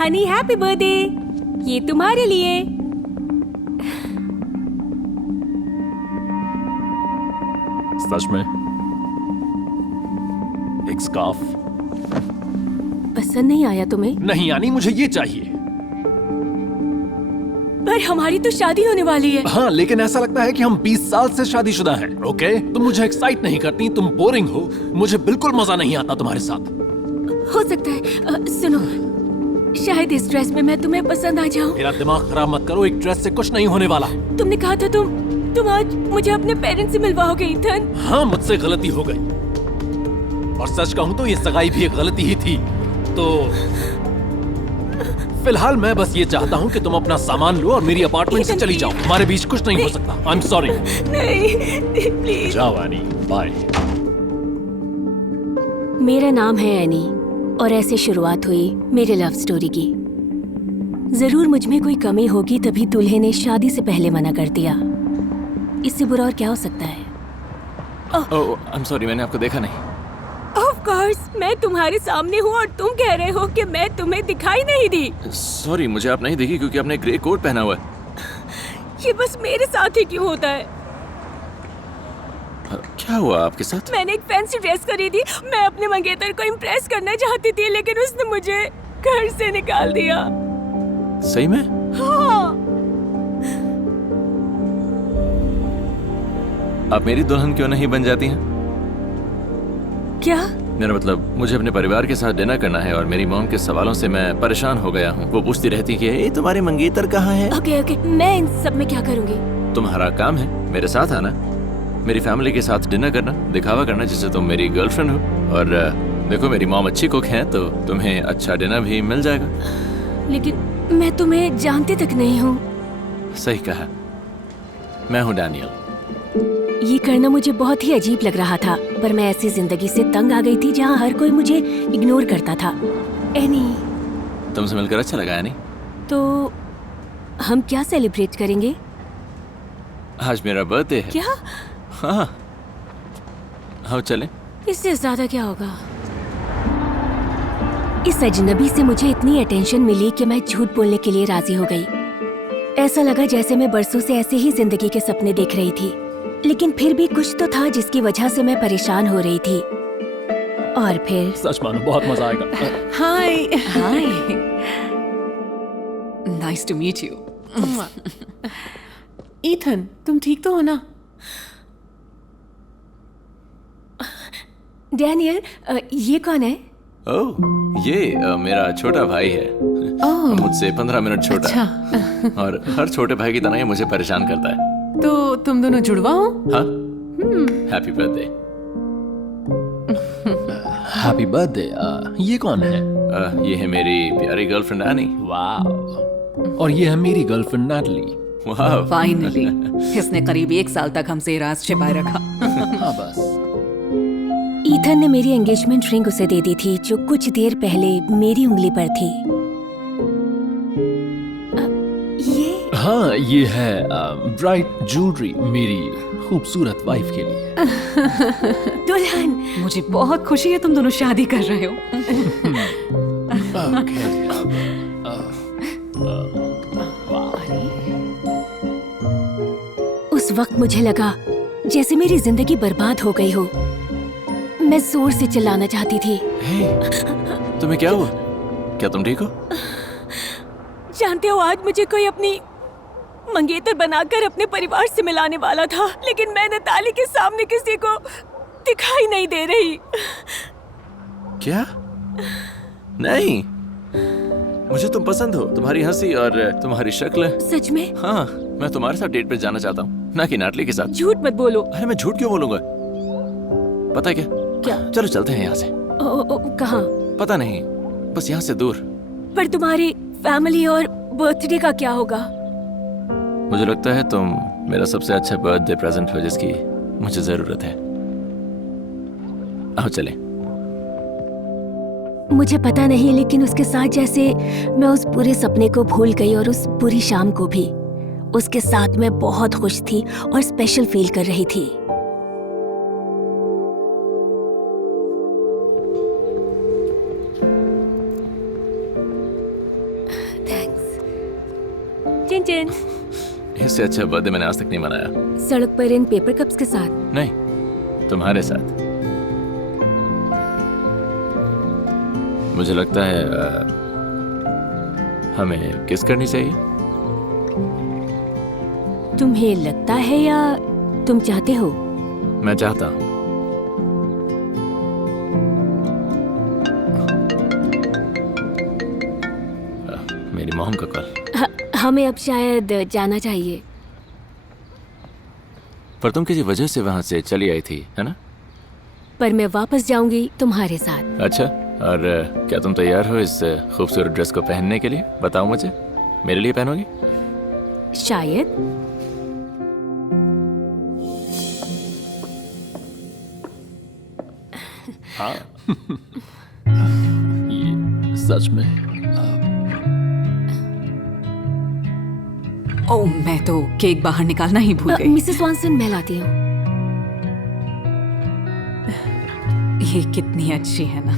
Honey happy birthday, ये तुम्हारे लिए। सच में एक स्कार्फ पसंद नहीं आया तुम्हें? नहीं यानी मुझे ये चाहिए। पर हमारी तो शादी होने वाली है। हाँ लेकिन ऐसा लगता है कि हम 20 साल से शादीशुदा हैं। ओके तुम मुझे एक्साइट नहीं करती, तुम बोरिंग हो, मुझे बिल्कुल मजा नहीं आता तुम्हारे साथ। हो सकता है सुनो, शायद इस ड्रेस में मैं तुम्हें पसंद आ जाऊं। मेरा दिमाग खराब मत करो, एक ड्रेस से कुछ नहीं होने वाला। तुमने कहा था तुम आज मुझे अपने पेरेंट्स से मिलवाओगे ईथन। हाँ मुझसे गलती हो गई, और सच कहूं तो ये सगाई भी एक गलती ही थी। तो फिलहाल मैं बस ये चाहता हूँ कि तुम अपना सामान लो और मेरी अपार्टमेंट से चली जाओ। हमारे बीच कुछ नहीं हो सकता। I am sorry. नहीं प्लीज। जाओ एनी, बाय। मेरा नाम है एनी और ऐसे शुरुआत हुई मेरे लव स्टोरी की। जरूर मुझ में कोई कमी होगी तभी दूल्हे ने शादी से पहले मना कर दिया। इससे बुरा और क्या हो सकता है? ओह आई एम सॉरी, मैंने आपको देखा नहीं। ऑफ कोर्स मैं तुम्हारे सामने हूँ और तुम कह रहे हो कि मैं तुम्हें दिखाई नहीं दी। सॉरी, मुझे आप नहीं देखी क्योंकि आपने ग्रे कोट पहना हुआ है। ये बस मेरे साथ ही क्यों होता है? क्या हुआ आपके साथ? मैंने एक फैंसी ड्रेस खरीदी। मैं अपने मंगेतर को इम्प्रेस करना चाहती थी लेकिन उसने मुझे घर से निकाल दिया। सही में? हाँ। आप मेरी दुल्हन क्यों नहीं बन जाती हैं? क्या? मेरा मतलब मुझे अपने परिवार के साथ डिनर करना है और मेरी मॉम के सवालों से मैं परेशान हो गया हूँ। वो पूछती रहती कि ये तुम्हारे मंगेतर कहाँ है? ओके मैं इन सब में क्या करूँगी? तुम्हारा काम है मेरे साथ आना, मेरी फैमिली के साथ डिनर करना, दिखावा करना जैसे तुम मेरी गर्लफ्रेंड हो। और देखो मेरी मॉम अच्छी कुक हैं तो तुम्हें अच्छा डिनर भी मिल जाएगा। लेकिन मैं तुम्हें जानती तक नहीं हूँ। सही कहा, मैं हूँ डैनियल। ये करना मुझे बहुत ही अजीब लग रहा था, पर मैं ऐसी जिंदगी से तंग आ गई थी जहाँ हर कोई मुझे इग्नोर करता था। एनी, तुमसे मिलकर अच्छा लगा एनी। तो हम क्या सेलिब्रेट करेंगे? आज मेरा बर्थडे है। क्या? हाँ हाँ चलें। इससे ज्यादा क्या होगा? इस अजनबी से मुझे इतनी अटेंशन मिली कि मैं झूठ बोलने के लिए राजी हो गई। ऐसा लगा जैसे मैं बरसों से ऐसे ही जिंदगी के सपने देख रही थी, लेकिन फिर भी कुछ तो था जिसकी वजह से मैं परेशान हो रही थी। और फिर सच मानो बहुत मजा आएगा। Hi hi. Nice to meet you. Ethan, तुम ठीक तो हो ना? डैनियल, ये कौन है? ओह ये मेरा छोटा भाई है। ओह मुझसे 15 मिनट छोटा। अच्छा। और हर छोटे भाई की तरह ये मुझे परेशान करता है। तो तुम दोनों जुड़वा हो? हाँ हैप्पी बर्थडे। Happy birthday. ये कौन है? ये है मेरी प्यारी गर्लफ्रेंड एनी। वाह। और ये है मेरी गर्लफ्रेंड नैटली। वाह फाइनली इसने करीब 1 साल तक हमसे ये राज छिपाए रखा। हाँ बस। ईथन ने मेरी एंगेजमेंट रिंग उसे दे दी थी जो कुछ देर पहले मेरी उंगली पर थी। ये? हाँ ये है ब्राइट ज्वेलरी मेरी खूबसूरत वाइफ के लिए। दुल्हन। मुझे बहुत खुशी है तुम दोनों शादी कर रहे हो। उस वक्त मुझे लगा जैसे मेरी जिंदगी बर्बाद हो गई हो। मैं जोर से चिल्लाना चाहती थी। तुम्हें क्या हुआ? क्या तुम ठीक हो? जानते हो आज मुझे कोई अपनी मंगेतर बनाकर अपने परिवार से मिलाने वाला था, लेकिन मैं नताली के सामने किसी को दिखाई नहीं दे रही। क्या? नहीं, मुझे तुम पसंद हो, तुम्हारी हंसी और तुम्हारी शक्ल। सच में? हाँ मैं तुम्हारे साथ डेट पे जाना चाहता हूँ, ना कि नाटली के साथ। झूठ मत बोलो। अरे मैं झूठ क्यों बोलूंगा? पता है क्या? क्या? चलो चलते हैं यहाँ से। कहाँ? पता नहीं, बस यहाँ से दूर। पर तुम्हारी फैमिली और बर्थडे का क्या होगा? मुझे लगता है तुम मेरा सबसे अच्छा बर्थडे प्रेजेंट हो जिसकी मुझे जरूरत है। आओ चलें। मुझे पता नहीं, लेकिन उसके साथ जैसे मैं उस पूरे सपने को भूल गई और उस पूरी शाम को भी। उसके साथ मैं बहुत खुश थी और स्पेशल फील कर रही थी। ईथन। इससे अच्छा बर्थडे मैंने आज तक नहीं मनाया। सड़क पर इन पेपर कप्स के साथ? नहीं, तुम्हारे साथ। मुझे लगता है हमें किस करनी चाहिए। तुम्हें लगता है या तुम चाहते हो? मैं चाहता हूँ। मेरी मॉम का कॉल। हमें अब शायद जाना चाहिए। पर तुम किसी वजह से वहां से चली आई थी, है ना? पर मैं वापस जाऊंगी तुम्हारे साथ। अच्छा, और क्या तुम तैयार हो इस खूबसूरत ड्रेस को पहनने के लिए? बताओ मुझे, मेरे लिए पहनोगी? शायद। हाँ। ये सच में ओह, मैं तो केक बाहर निकालना ही भूल गई। मिसेस वॉनसन, मैं लाती हूँ। ये कितनी अच्छी है ना।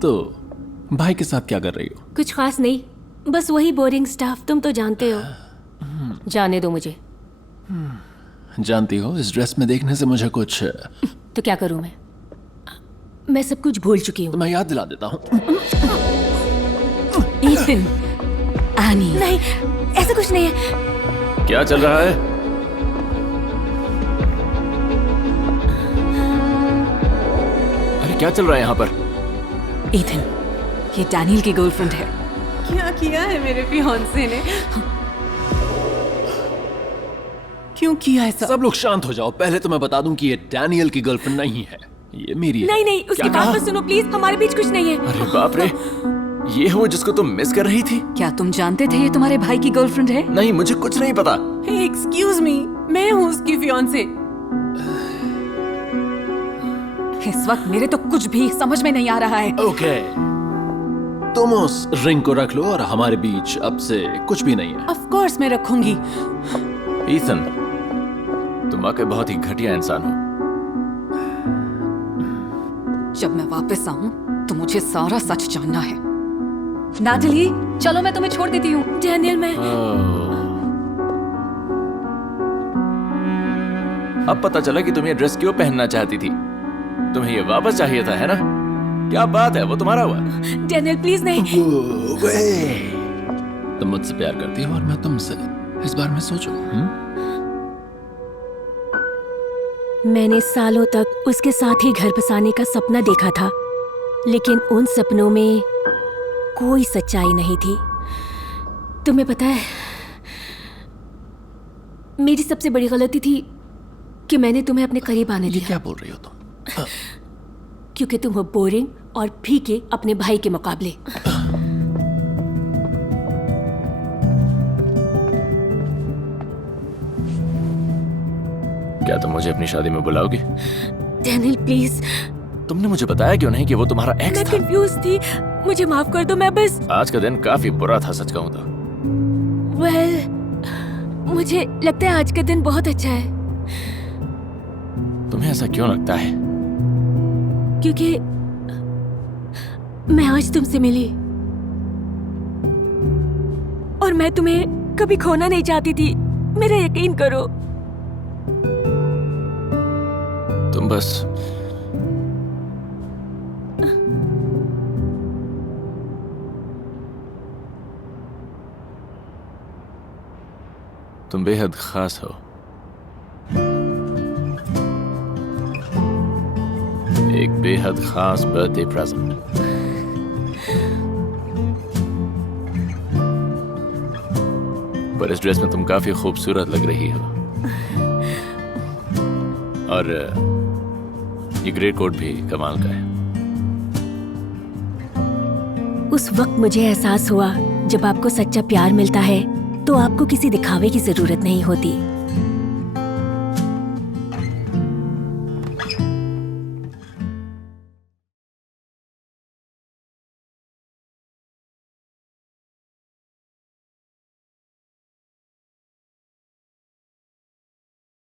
तो भाई के साथ क्या कर रही हो? कुछ खास नहीं, बस वही बोरिंग स्टाफ, तुम तो जानते हो। जाने दो मुझे। जानती हो, इस ड्रेस में देखने से मुझे कुछ... तो क्या करूं मैं सब कुछ भूल चुकी हूँ। तो मैं याद दिला देता हूँ। Ethan, any. नहीं, ऐसा कुछ नहीं है। क्या चल रहा है? अरे क्या चल रहा है यहाँ पर? ईथन, ये डैनियल की गर्लफ्रेंड है। क्या किया है मेरे फियांसे ने? क्यों किया ऐसा? सब लोग शांत हो जाओ। पहले तो मैं बता दूं कि ये डैनियल की गर्लफ्रेंड नहीं है, ये मेरी है। नहीं, उसकी बात मत सुनो प्लीज, हमारे बीच कुछ नहीं है। अरे बाप रे, ये वो जिसको तुम मिस कर रही थी? क्या तुम जानते थे ये तुम्हारे भाई की गर्लफ्रेंड है? नहीं, मुझे कुछ नहीं पता। एक्सक्यूज मी, मैं हूँ उसकी फियांसे। इस वक्त मेरे तो कुछ भी समझ में नहीं आ रहा है। ओके, तुम उस रिंग को रख लो और हमारे बीच अब से कुछ भी नहीं है। ऑफ कोर्स मैं रखूंगी। ईथन, तुम वाकई बहुत ही घटिया इंसान हो। जब मैं वापस आऊं तो मुझे सारा सच जानना है। नाटली, चलो मैं तुम्हें छोड़ देती हूँ। डैनियल, मैं... अब पता चला कि तुम ये ड्रेस क्यों पहनना चाहती थी। तुम्हें ये वापस चाहिए था, है ना? क्या बात है, वो तुम्हारा हुआ। डैनियल प्लीज नहीं। तुम मुझसे प्यार करती हो और मैं तुमसे। इस बार में सोचो। मैंने सालों तक उसके साथ ही घर बसाने का सपना देखा था, लेकिन उन सपनों में कोई सच्चाई नहीं थी। तुम्हें पता है, मेरी सबसे बड़ी गलती थी कि मैंने तुम्हें अपने करीब आने ये दिया। क्या बोल रही हो तुम? क्योंकि तुम हो बोरिंग और फीके अपने भाई के मुकाबले। क्या तुम मुझे अपनी शादी में बुलाओगे? Daniel please. तुमने मुझे बताया क्यों नहीं कि वो तुम्हारा एक्स मैं था? कंफ्यूज थी, मुझे माफ कर दो। मैं बस... आज का दिन काफी बुरा था, सच कहूं तो। मुझे लगता है आज का दिन बहुत अच्छा है। तुम्हें ऐसा क्यों लगता है? क्योंकि मैं आज तुमसे मिली और मैं तुम्हें कभी खोना नहीं चाहती थी। मेरा यकीन करो। तुम बस तुम बेहद खास हो। एक बेहद खास बर्थडे प्रेजेंट। पर इस ड्रेस में तुम काफी खूबसूरत लग रही हो। और ये ग्रे कोट भी कमाल का है। उस वक्त मुझे एहसास हुआ, जब आपको सच्चा प्यार मिलता है तो आपको किसी दिखावे की जरूरत नहीं होती।